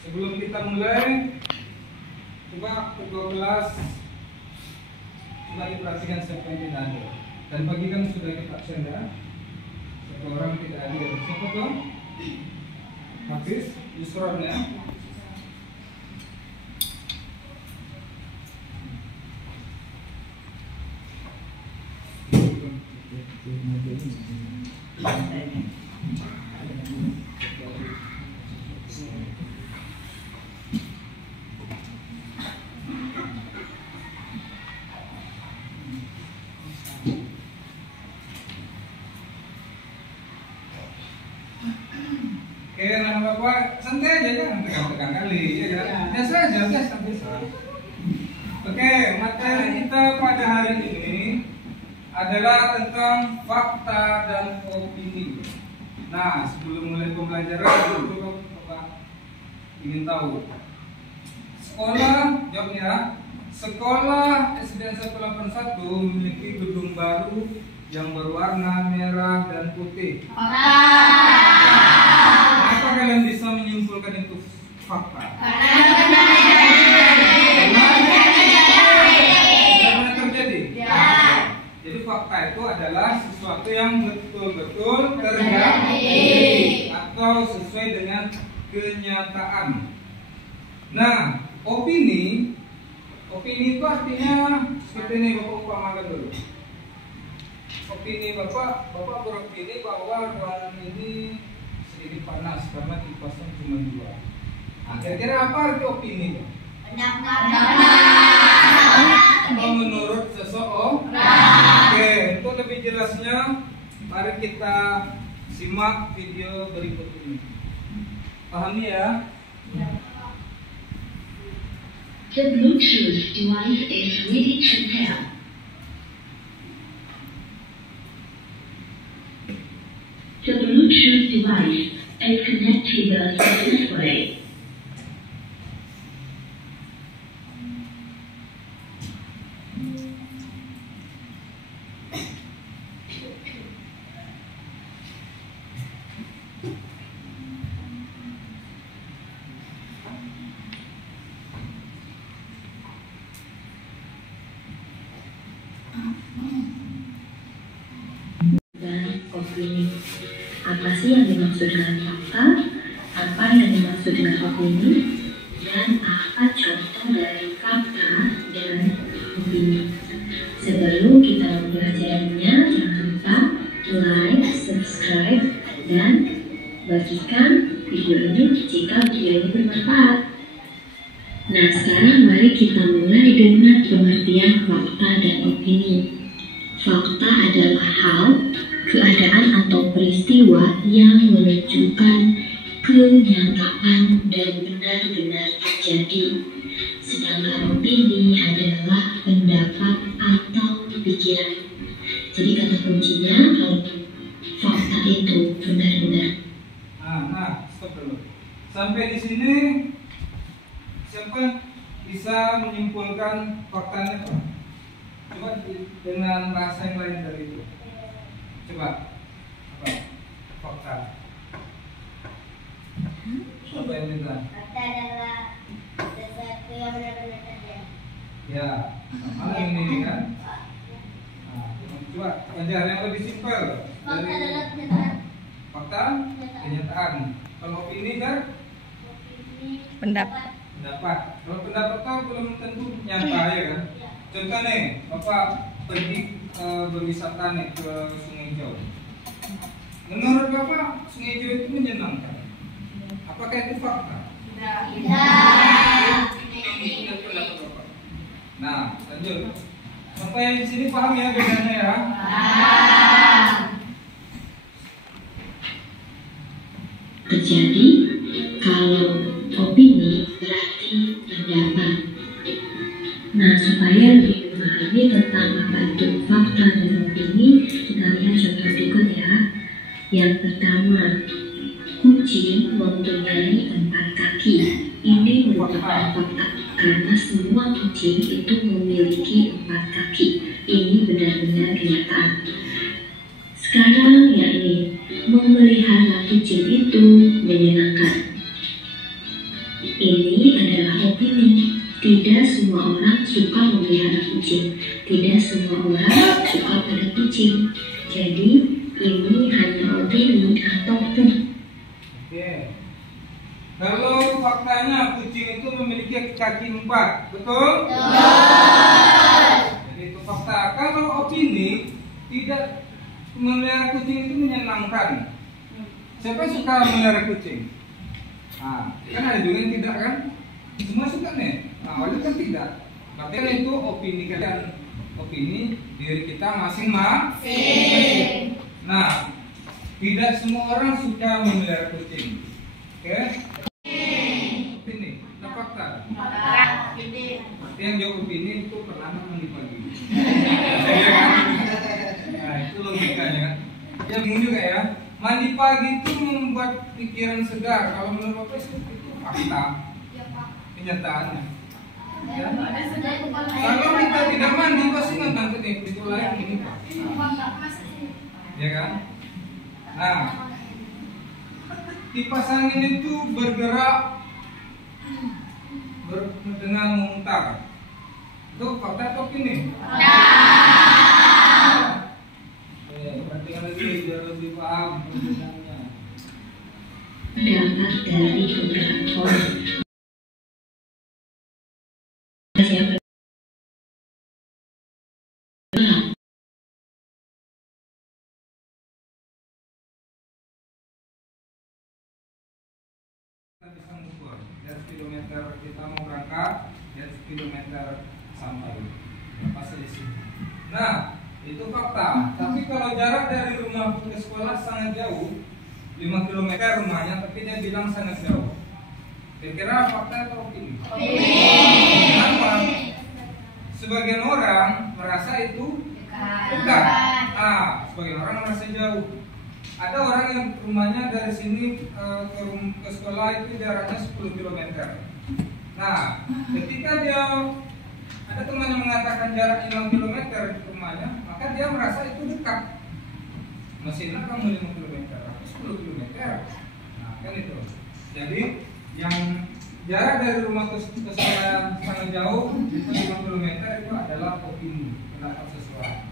Sebelum kita mulai, coba kedua kelas coba diperhatikan siapa yang tidak ada. Dan pagi kan sudah kita absen ya. Satu orang tidak hadir. Siapa tuh? Hafiz Yusron ya. Oke, nama Bapak santai aja kan, tekan-tekan kali ya kan. Biasa aja, biasa. Oke, materi kita pada hari ini adalah tentang fakta dan opini. Nah, sebelum mulai pembelajaran, Bapak ingin tahu. Sekolah, jawabnya, sekolah SDN 181 memiliki gedung baru yang berwarna merah dan putih. Kenapa kalian bisa menyimpulkan itu fakta? Karena terjadi. Ya. Jadi fakta itu adalah sesuatu yang betul-betul terjadi atau sesuai dengan kenyataan. Nah, opini itu artinya seperti ini, Bapak umpamakan dulu. Opini Bapak beropini bahwa ruangan ini sedikit panas karena kipasnya cuma 2. Nah, kira-kira apa arti opini? Pendapat. Atau menurut seseorang. Oke, untuk lebih jelasnya, mari kita simak video berikut ini. Pahami ya? The Bluetooth device is ready to pair. The Bluetooth device is connected successfully. Dan opini. Apa sih yang dimaksud dengan fakta? Apa yang dimaksud dengan opini? Dan apa contoh dari fakta dan opini? Sebelum kita mempelajarinya, jangan lupa like, subscribe, dan bagikan video ini jika video ini bermanfaat. Nah, sekarang mari kita mulai dengan pengertian fakta dan opini. Fakta adalah hal, keadaan atau peristiwa yang menunjukkan kenyataan dan benar-benar terjadi. Sedangkan opini adalah pendapat atau pikiran. Jadi kata kuncinya kalau fakta itu benar-benar. Nah, stop dulu. Sampai di sini siapa bisa menyimpulkan faktanya, Pak? Coba dengan bahasa yang lain dari itu. Coba apa? Fakta. Apa yang kita? Fakta adalah sesuatu yang benar-benar terjadi. Ya, sama ini kan. Nah, coba ajar yang lebih simpel. Fakta Dari adalah kenyataan. fakta, kenyataan. Kalau opini kan? Pendapat. Pendapat. Kalau pendapat kan belum tentu nyata ya kan. Contoh nih, Bapak pergi berwisata nih ke Sungai Jau. Menurut Bapak, Sungai Jau itu menyenangkan. Apakah itu fakta? Tidak. Menurut pendapat Bapak. Nah, lanjut. Sampai di sini paham ya bedanya ya? Jadi, kalau opini berarti pendapat. Nah, supaya lebih memahami tentang apa itu fakta dan opini, kita lihat contoh berikut ya. Yang pertama, kucing mempunyai 4 kaki. Ini merupakan fakta karena semua kucing itu memiliki 4 kaki. Ini benar-benar kenyataan. Sekarang ya ini, memelihara kucing itu menyenangkan. Ini adalah opini. Tidak semua orang suka memelihara kucing. Tidak semua orang suka pada kucing. Jadi, ini hanya opini atau pun. Oke. Kalau faktanya kucing itu memiliki kaki 4, betul? Jadi itu fakta. Kalau opini, tidak memelihara kucing itu menyenangkan. Siapa yang suka memelihara kucing? Nah, kan ada juga yang tidak kan? Semua suka nih. Nah, awalnya kan tidak. Berarti itu opini kalian, opini diri kita masing-masing. Nah, tidak semua orang suka memelihara kucing. Oke? Opini, nah fakta. Berarti yang jawab opini itu pernah mandi pagi. Iya kan? Nah, itu logikanya kan. Ya bingung juga ya. Mandi pagi itu membuat pikiran segar. Kalau menurut Bapak itu fakta. Kenyataannya. Ya. Kalau kita tidak mandi pasti nggak itu lain ini Pak. Ya kan? Nah, kipas angin itu bergerak dengan memutar. Itu fakta atau opini? Perhatikan lagi biar lebih paham perbedaannya. Pendapat dari operator. Siapa? Bisa mengukur dari kilometer kita mau berangkat dan kilometer sampai berapa selisih. Nah, itu fakta. Tapi kalau jarak dari rumah ke sekolah sangat jauh, 5 km rumahnya, tapi dia bilang sangat jauh. Kira-kira fakta atau opini? Kenapa? Sebagian orang merasa itu dekat. Nah, sebagian orang merasa jauh. Ada orang yang rumahnya dari sini ke sekolah itu jaraknya 10 km. Nah, ketika dia ada teman yang mengatakan jarak 5 km ke rumahnya, maka dia merasa itu dekat. Mesinnya kamu 5 km atau 10 km. Nah, kan itu. Jadi yang jarak dari rumah ke sekolah sangat jauh, itu 5 km itu adalah opini, pendapat seseorang.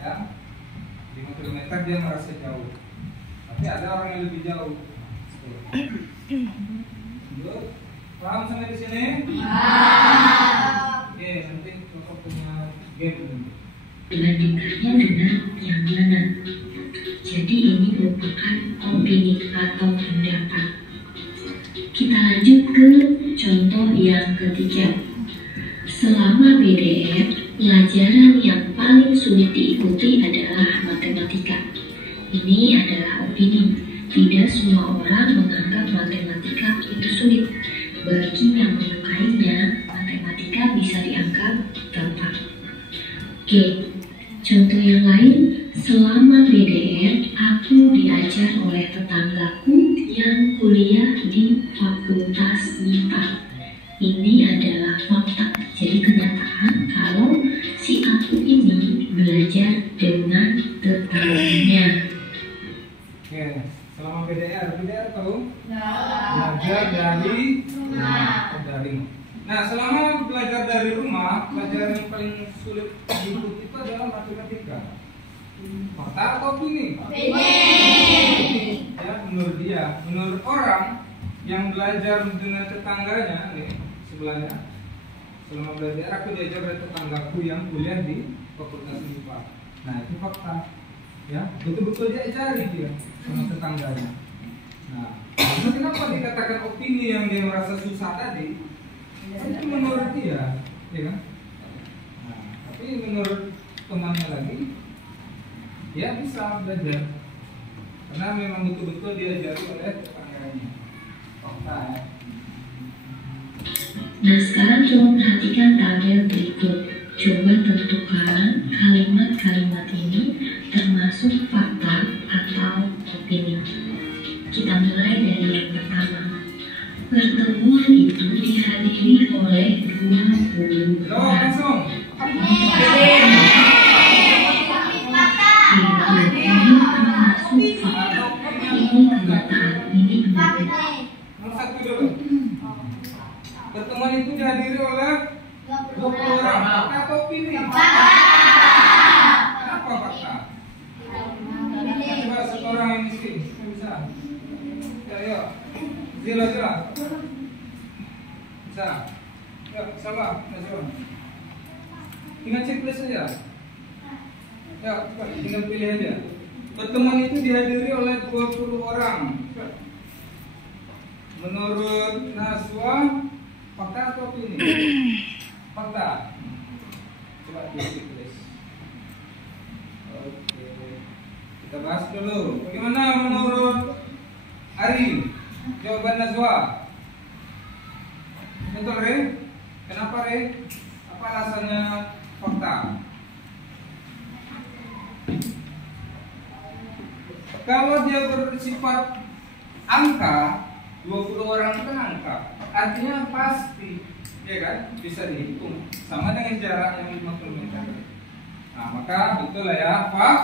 Ya, 5 km dia merasa jauh. Tapi ada orang yang lebih jauh. Paham sampai di sini? Oke, nanti Bapak punya game ini. Dibandingkannya dengan yang mana. Jadi ini merupakan opini atau pendapat. Kita lanjut ke contoh yang ketiga. Selama BDR, pelajaran yang paling sulit diikuti adalah matematika. Ini adalah opini. Tidak semua orang menganggap matematika itu sulit. Bagi yang menyukainya, matematika bisa dianggap gampang. Oke, contoh yang lain. Selama BDR, aku diajar oleh tetanggaku yang kuliah di Fakultas MIPA. Ini adalah fakta. Jadi kenyataan kalau si aku ini belajar dengan tetangganya. Oke, selama BDR tahu? Belajar dari daring. Nah, selama belajar dari rumah, pelajaran yang paling sulit diikuti itu adalah matematika. Fakta atau opini? Ya, menurut dia, menurut orang yang belajar dengan tetangganya, nih sebelahnya, selama belajar aku diajar dari tetanggaku yang kuliah di Fakultas MIPA. Nah, itu fakta. Ya, betul-betul dia cari dia sama tetangganya. Nah, kenapa dikatakan opini yang dia merasa susah tadi? Itu menurut dia, ya kan? Nah, tapi menurut temannya lagi, dia bisa belajar karena memang betul-betul diajari oleh tetangganya. Fakta ya. Nah, sekarang coba perhatikan tabel berikut. Coba tentukan kalimat-kalimat ini termasuk fakta atau opini. Kita mulai dari yang pertama. Pertemuan itu dihadiri oleh 20 orang. Langsung. Ini termasuk fakta. Ini kenyataan. Ini benar. Nomor 1 dulu. Pertemuan itu dihadiri oleh 20 orang. Fakta atau opini? Kenapa fakta? Coba satu orang yang miskin, bisa. Ya, yuk. Zila. Bisa. Ya, sama. Tinggal checklist saja. Ya, tinggal pilih aja. Pertemuan itu dihadiri oleh 20 orang. Menurut Naswa, fakta atau opini? Fakta. Coba di checklist. Oke. Kita bahas dulu. Bagaimana menurut Ari? Jawaban Naswa. Betul, Re? Kenapa, Re? Apa alasannya fakta? Kalau dia bersifat angka, 20 orang itu kan angka, artinya pasti, ya kan, bisa dihitung sama dengan jarak yang 50 meter. Nah, maka betul lah ya, Pak.